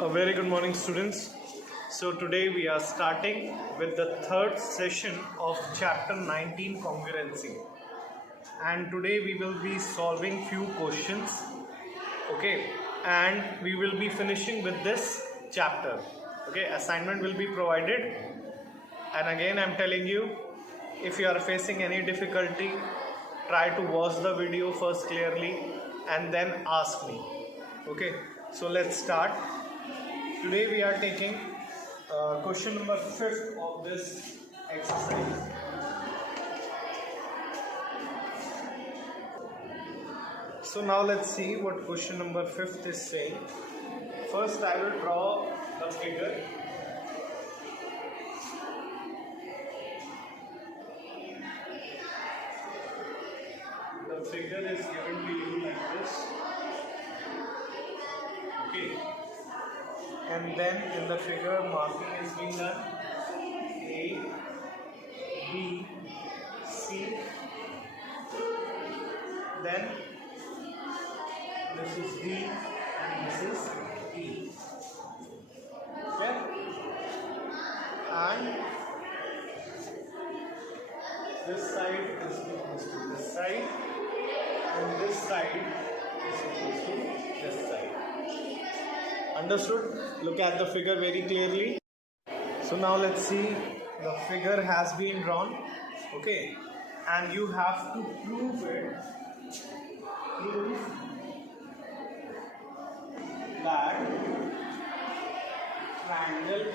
A very good morning, students. So today we are starting with the third session of chapter 19, Congruency, and today we will be solving few questions, okay, and we will be finishing with this chapter. Okay, assignment will be provided, and again I'm telling you, if you are facing any difficulty, try to watch the video first clearly and then ask me. Okay, so let's start. Today we are taking question number 5th of this exercise. So now let's see what question number 5th is saying. First I will draw the figure. The figure is given to you like this. Okay. And then in the figure marking is being done A, B, C. Then this is D and this is E. Okay? And this side is equal to this side and this side is equal to this side. Understood? Look at the figure very clearly. So now let's see, the figure has been drawn, okay, and you have to prove that triangle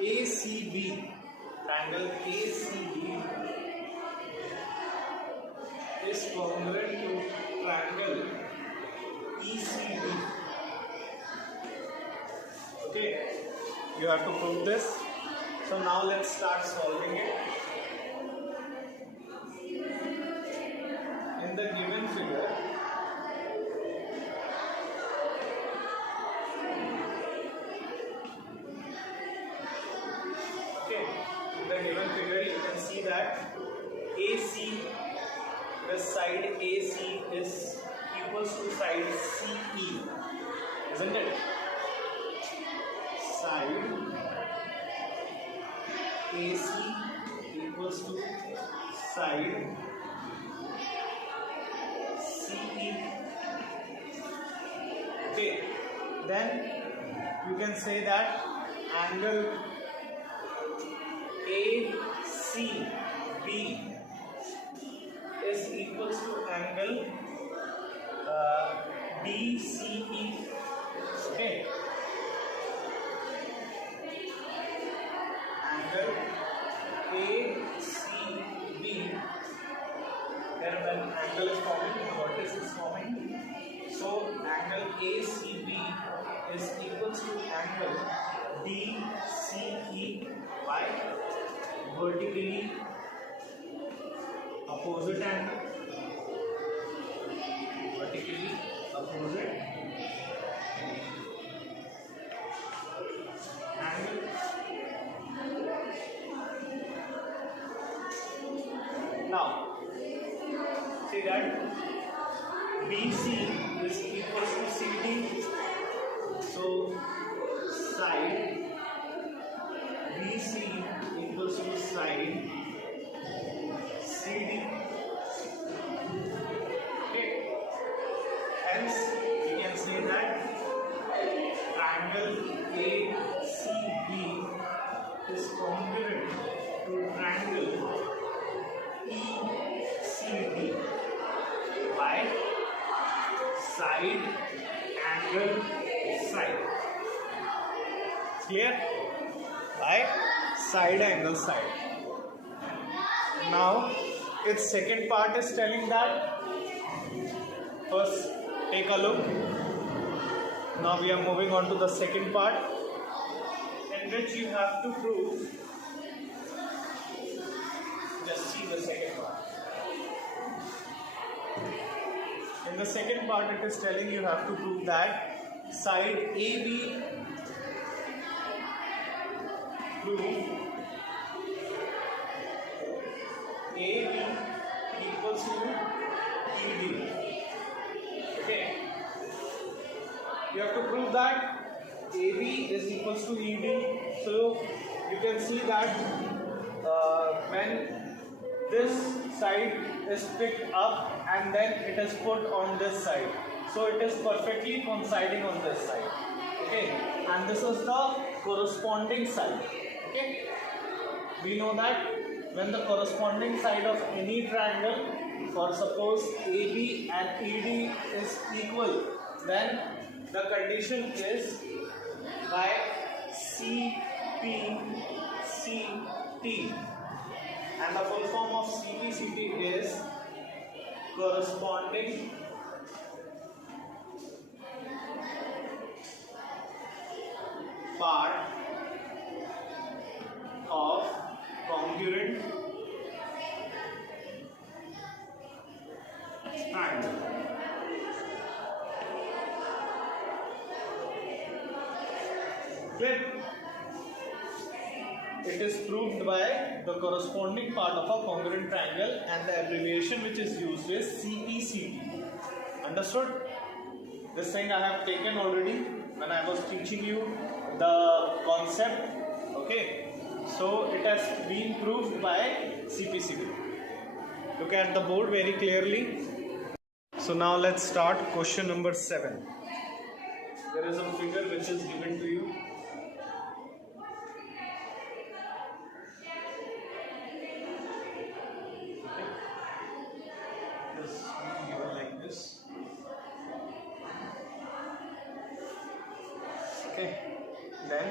ACB is congruent to triangle ECB. Okay, you have to prove this. So now let's start solving it. In the given figure, you can see that AC, the side AC is equals to side CE, isn't it? Side AC equals to side CE. Okay, then you can say that angle ACB is equals to angle DCE. Okay. Angle ACB, there when angle is forming, vertex is forming, so angle ACB is equals to angle DCE by vertically opposite angle, angle. Now, see that BC is equals to CD, so side BC equals to side CD. Okay. Hence, we can say that triangle ACB is congruent to triangle ECD by side angle side. Clear? By side angle side. Now its second part is telling that, first take a look. Now we are moving on to the second part, in which you have to prove, just see the second part. In the second part it is telling you have to prove that side AB equals to ED. Okay. You have to prove that AB is equals to ED. So you can see that when this side is picked up and then it is put on this side, so it is perfectly coinciding on this side. Okay, and this is the corresponding side. Okay, we know that when the corresponding side of any triangle, for suppose AB and ED is equal, then the condition is by CPCT, and the full form of CPCT is corresponding part of congruent triangle. Clear? It is proved by the corresponding part of a congruent triangle, and the abbreviation which is used is CPCT. Understood? This thing I have taken already when I was teaching you the concept. Okay, so it has been proved by CPCT. Look at the board very clearly. So now let's start question number 7. There is a figure which is given to you. Okay, then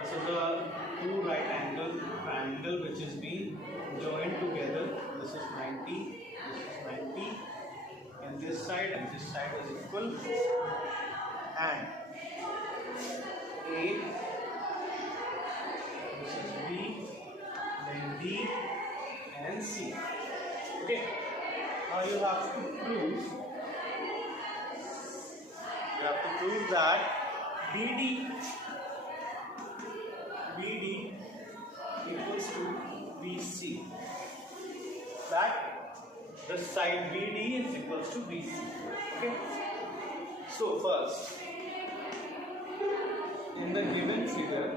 this is a two right angle triangle which is being joined together. This is 90, this is 90, and this side is equal, and A, this is B, then D and C. Okay, now you have to prove that BD equals to BC, that the side BD is equals to BC. Okay, so first, in the given figure,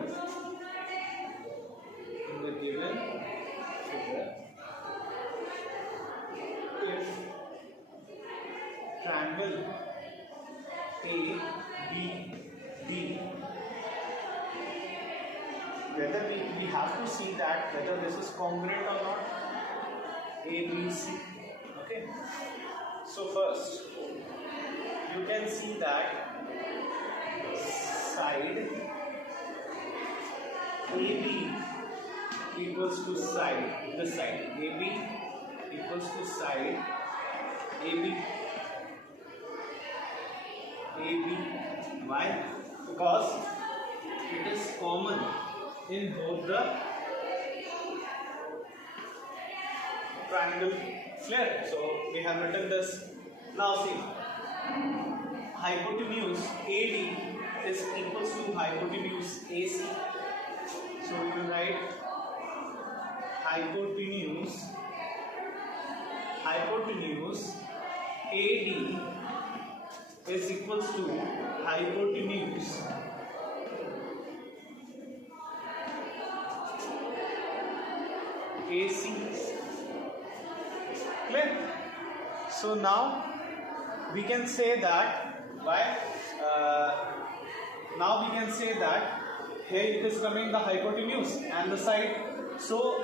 if triangle ABD, whether we have to see that whether this is congruent or not, ABC. Okay, so first you can see that side AB equals to side, this side AB equals to side AB. Why? Because it is common in both the triangle. Clear? So we have written this. Now see, hypotenuse AD is equals to hypotenuse AC. So we will write hypotenuse AD is equals to hypotenuse AC. Clear? So now we can say that here it is coming the hypotenuse and the side. So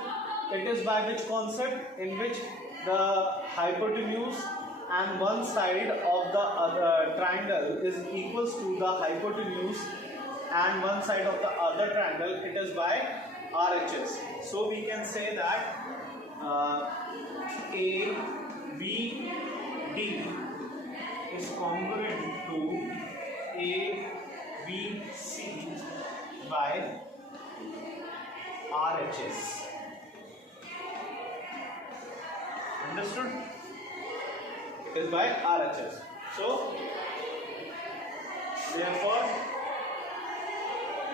it is by which concept, in which the hypotenuse and one side of the other triangle is equals to the hypotenuse and one side of the other triangle, it is by RHS. So we can say that ABD is congruent to ABC by RHS. Understood? It is by RHS. So therefore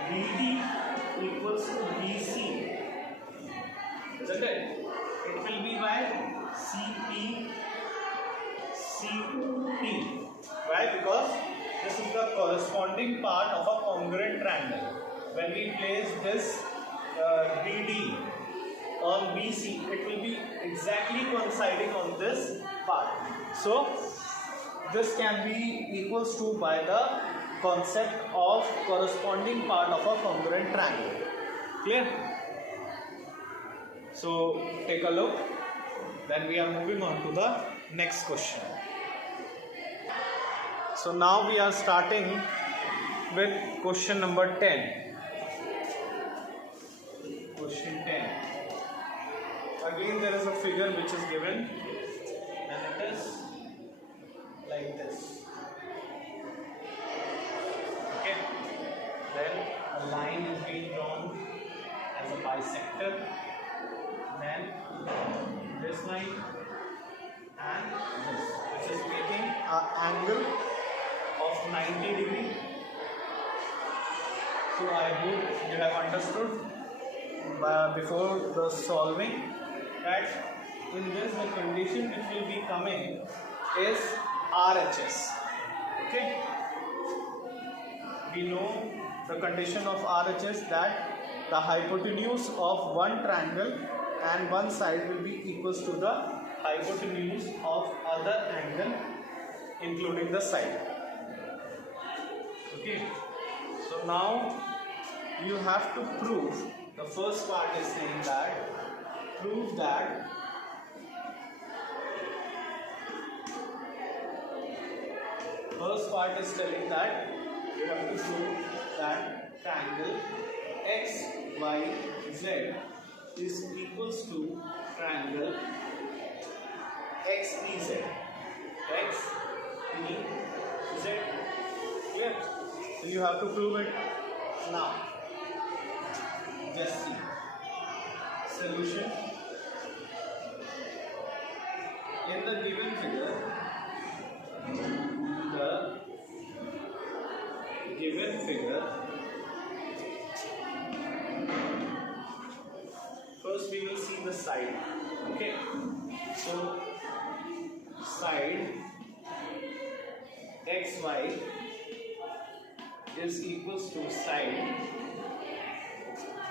BD equals to BC, isn't it? It will be by CPCT. Why? Because this is the corresponding part of a congruent triangle. When we place this BD on BC, it will be exactly coinciding on this part. So this can be equals to by the concept of corresponding part of a congruent triangle. Clear? So take a look. Then we are moving on to the next question. So now we are starting with question number 10. Question 10. Again there is a figure which is given and it is like this. Okay. Then a line is being drawn as a bisector. Then this line and this, which is making an angle of 90 degree. So I hope you have understood before the solving that in this the condition which will be coming is RHS. Okay. We know the condition of RHS that the hypotenuse of one triangle and one side will be equals to the hypotenuse of other angle including the side. Okay. So now you have to prove, the first part is saying that, prove that first part is telling that you have to prove that triangle XYZ is equals to triangle XEZ. XEZ. Clear? So you have to prove it now. Just see. Solution. In the given figure, first we will see the side. Okay. So side XY is equals to side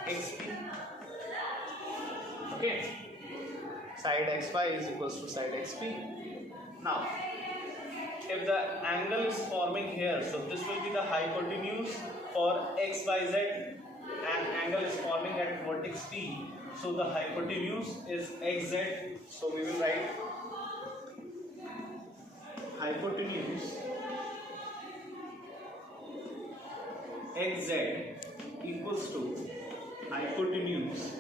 XP. Okay. Side XY is equals to side XP. Now, if the angle is forming here, so this will be the hypotenuse for XYZ and angle is forming at vertex P. So the hypotenuse is XZ. So we will write hypotenuse XZ equals to hypotenuse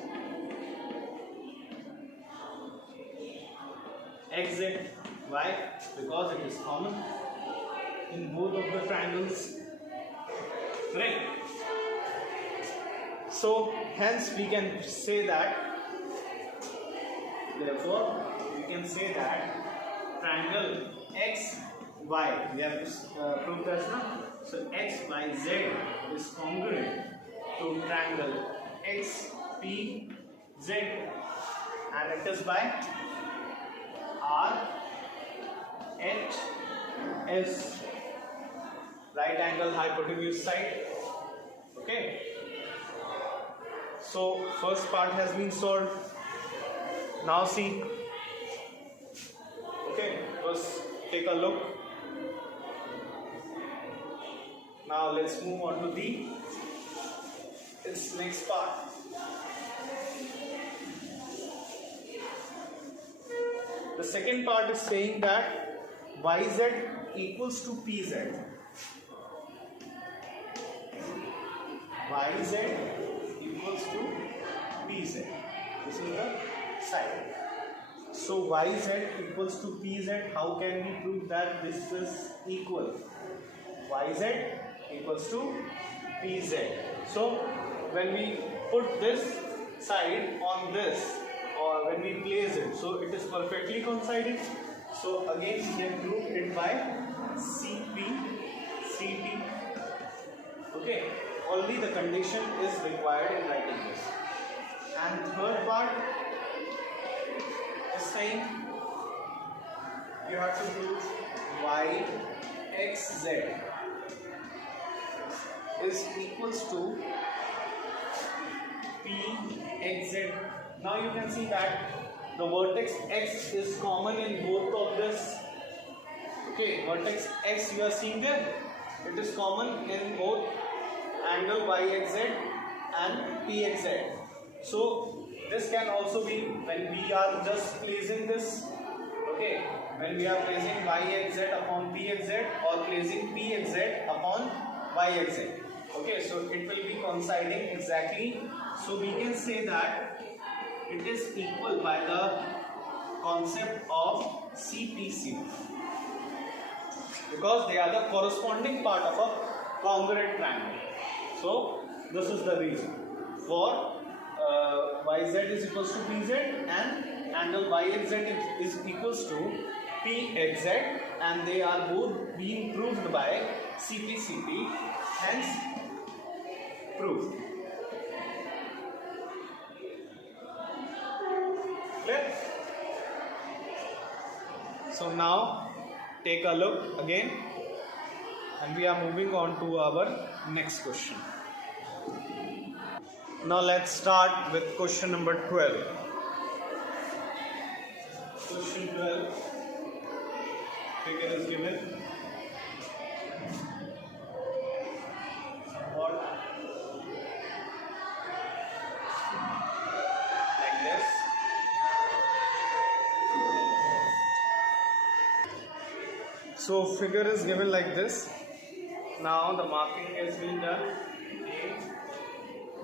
XZ. Why? Because it is common in both of the triangles. Right? So hence we can say that, therefore we can say that triangle XY, we have to prove this now. So XYZ is congruent to triangle XPZ and it is by RHS, right angle hypotenuse side. Okay. So first part has been solved. Now see. Okay, first take a look. Now let's move on to its next part. The second part is saying that YZ equals to PZ. YZ equals to PZ. This is the side. So YZ equals to PZ. How can we prove that this is equal? YZ equals to PZ. So when we put this side on this, or when we place it, so it is perfectly coinciding. So again we can prove it by CP, CT. Okay, only the condition is required in writing this. And third part is saying you have to prove YXZ is equals to PXZ. Now you can see that the vertex X is common in both of this. Okay, vertex X you are seeing there, it is common in both angle YXZ and PXZ. So this can also be when we are just placing this, okay, when we are placing YXZ upon PXZ or placing PXZ upon YXZ. Okay, so it will be coinciding exactly. So we can say that it is equal by the concept of CPC, because they are the corresponding part of a congruent triangle. So this is the reason for YZ is equals to PZ and angle YXZ is equals to PXZ, and they are both being proved by CPCP, hence proved. Clear? So now take a look again, and we are moving on to our next question. Now let's start with question number 12. Question 12, figure is given. What? Like this. So figure is given like this. Now the marking has been done.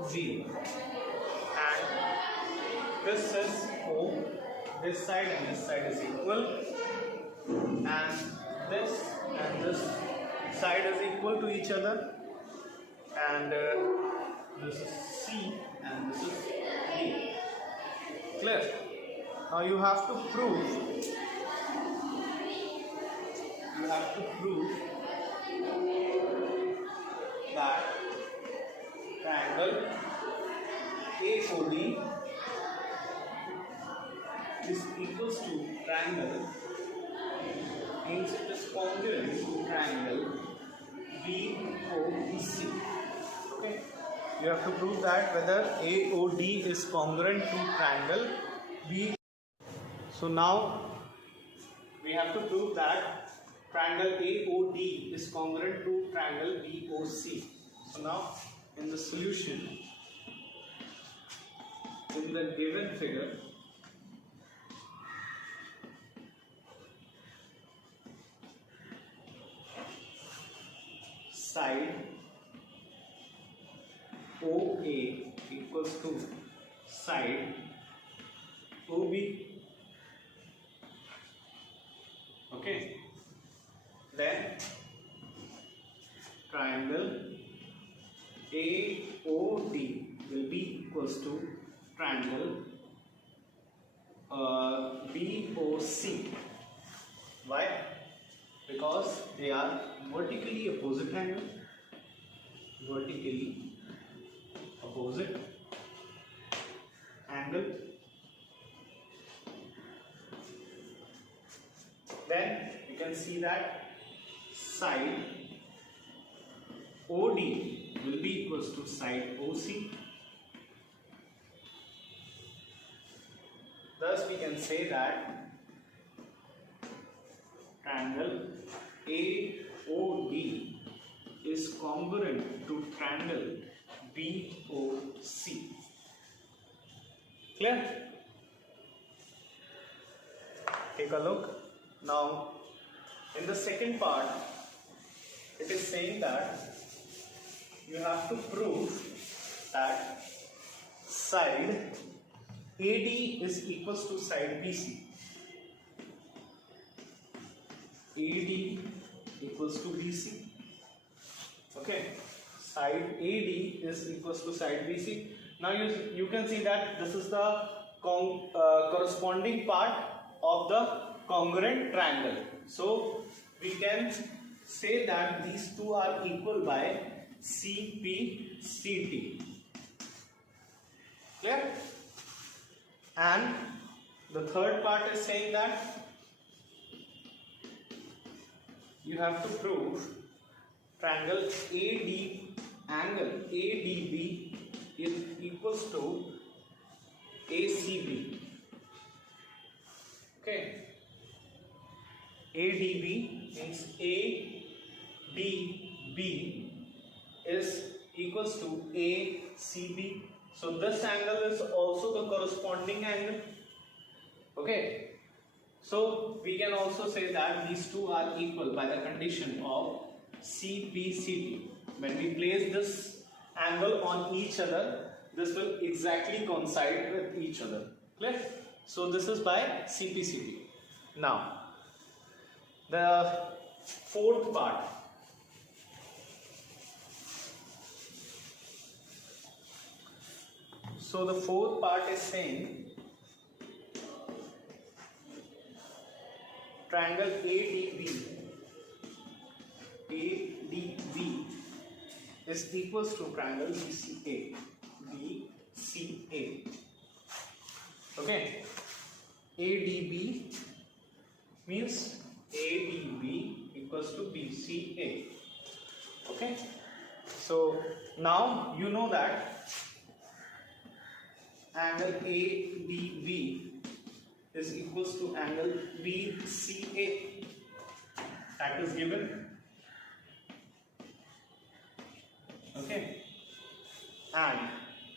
Z, and this is O, this side and this side is equal, and this side is equal to each other, and this is C and this is D. Clear? Now you have to prove that triangle AOD is equals to triangle, means it is congruent to triangle BOC. Okay, you have to prove that whether AOD is congruent to triangle B. So now we have to prove that triangle AOD is congruent to triangle BOC. So now in the solution, in the given figure, side OA equals to side OB. Okay, then triangle AOD will be equals to triangle BOC. Why? Because they are vertically opposite triangle. Vertically opposite angle. Then you can see that side OD will be equals to side OC. Thus we can say that triangle AOD is congruent to triangle BOC. Clear? Take a look. Now in the second part, it is saying that you have to prove that side AD is equals to side BC. AD equals to BC. Okay, side AD is equals to side BC. Now you can see that this is the corresponding part of the congruent triangle. So we can say that these two are equal by CPCT. Clear? And the third part is saying that you have to prove triangle AD angle ADB is equals to ACB. Okay, ADB means ADB is equals to ACB. So this angle is also the corresponding angle. Okay, so we can also say that these two are equal by the condition of CPCT. When we place this angle on each other, this will exactly coincide with each other. Clear? So this is by CPCT. Now, the fourth part. So the fourth part is saying triangle ADB is equals to triangle BCA. Okay, ADB means ADB equals to BCA. Okay, so now you know that angle ADB is equals to angle BCA. That is given. Okay, and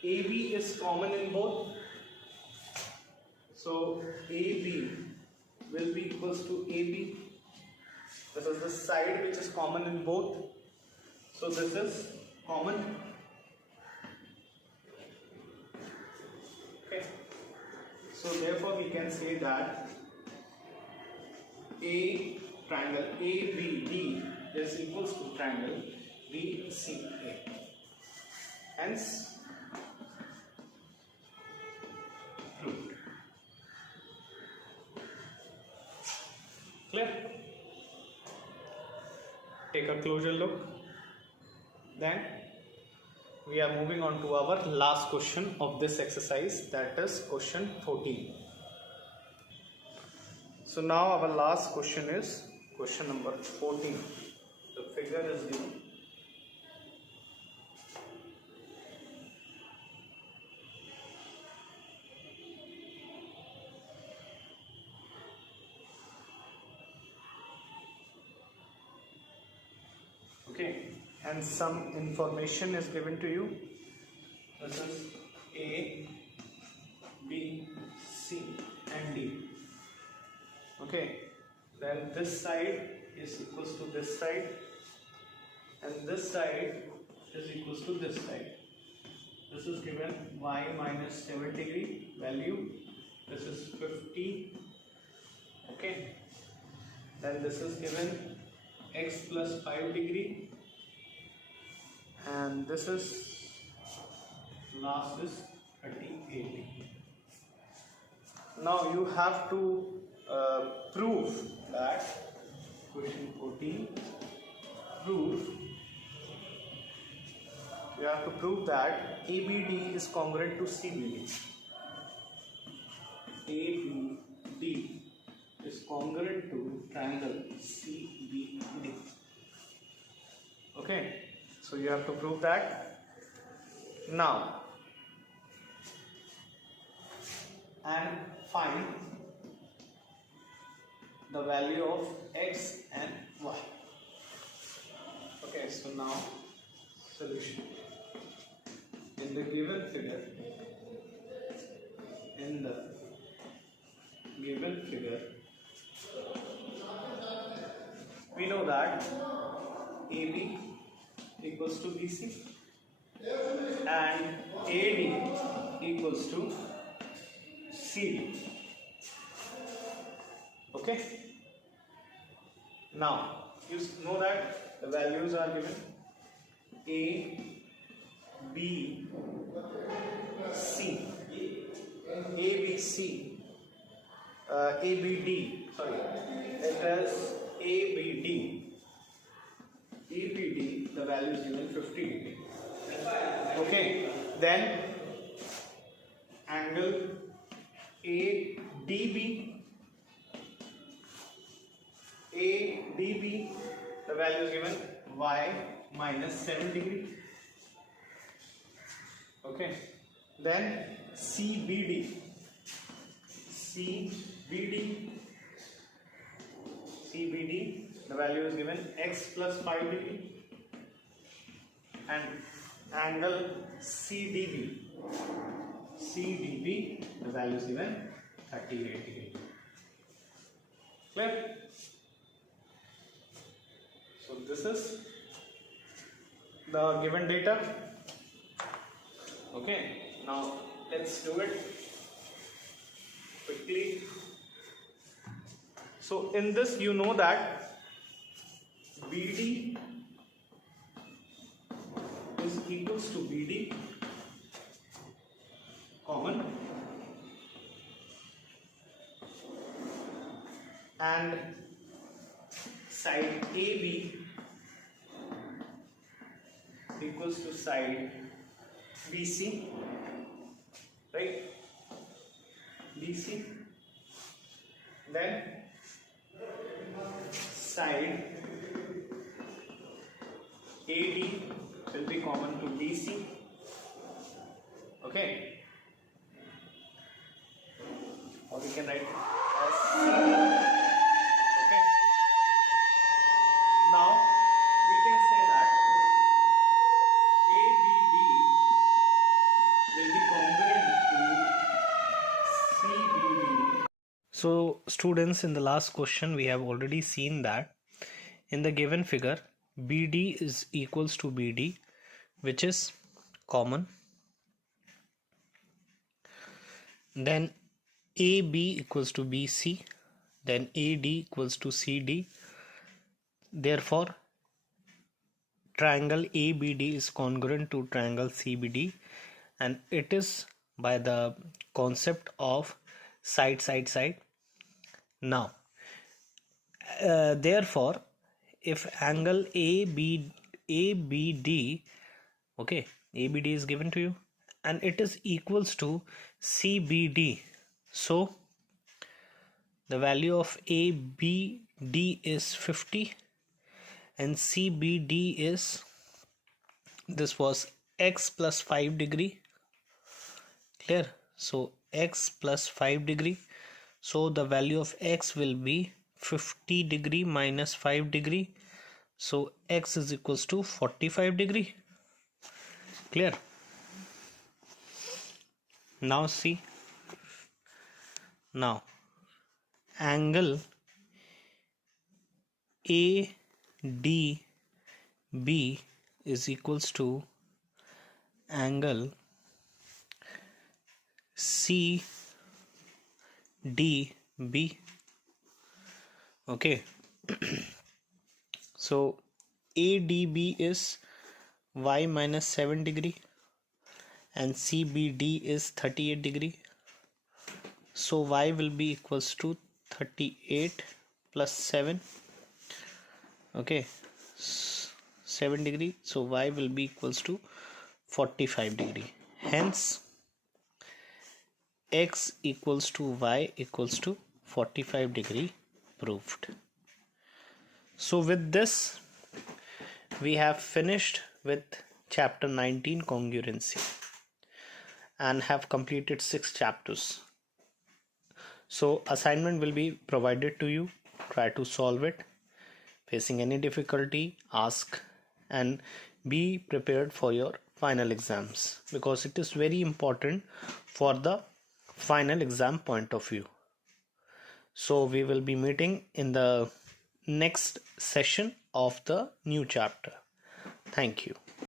AB is common in both. So AB will be equals to AB. This is the side which is common in both. So this is common. Okay. So therefore we can say that triangle ABD is equals to triangle BCA. Hence proved. Clear? Take a closer look. Then we are moving on to our last question of this exercise, that is question 14. So now our last question is question number 14. The figure is given. Okay, and some information is given to you. This is A, B, C and D. Okay, then this side is equals to this side and this side is equals to this side. This is given y minus 7 degree value. This is 50. Okay, then this is given x plus 5 degree, and this is last is 38. Now you have to prove that question 14 you have to prove that ABD is congruent to CBD. ABD is congruent to triangle CBD. Okay, so you have to prove that. Now, and find the value of x and y. Okay, so now solution. In the given figure, we know that AB equals to BC and AD equals to CD. Okay, now you know that the values are given. A, B, C, ABC, ABD, sorry, it is ABD. ABD, the value is given 50 degree. Okay, then angle ADB, the value is given y minus 7 degree. Okay, then CBD, CBD, CBD, the value is given x plus 5 degree, and angle CDB, CDB, the value is given 38 degree. Clear? So this is the given data. Okay, now let's do it quickly. So in this, you know that BD is equals to BD common, and side AB equals to side BC, right? BC. Then side AD will be common to DC. Okay, or we can write as C. Okay, now we can say that ABD will be congruent to CBD. So students, in the last question we have already seen that in the given figure BD is equals to BD, which is common. Then AB equals to BC, then AD equals to CD. Therefore triangle ABD is congruent to triangle CBD, and it is by the concept of side side side. Now therefore if angle ABD, okay, ABD is given to you and it is equals to CBD, so the value of ABD is 50 and CBD is, this was x plus 5 degree. Clear? So x plus 5 degree, so the value of x will be 50 degree minus 5 degree, so x is equals to 45 degree. Clear? Now see, now angle ADB is equals to angle CDB. Okay, so ADB is y minus 7 degree and CBD is 38 degree, so y will be equals to 38 plus 7. Okay, 7 degree, so y will be equals to 45 degree. Hence x equals to y equals to 45 degree proved. So with this we have finished with chapter 19 congruency and have completed 6 chapters. So assignment will be provided to you. Try to solve it. Facing any difficulty, ask, and be prepared for your final exams, because it is very important for the final exam point of view. So we will be meeting in the next session of the new chapter. Thank you.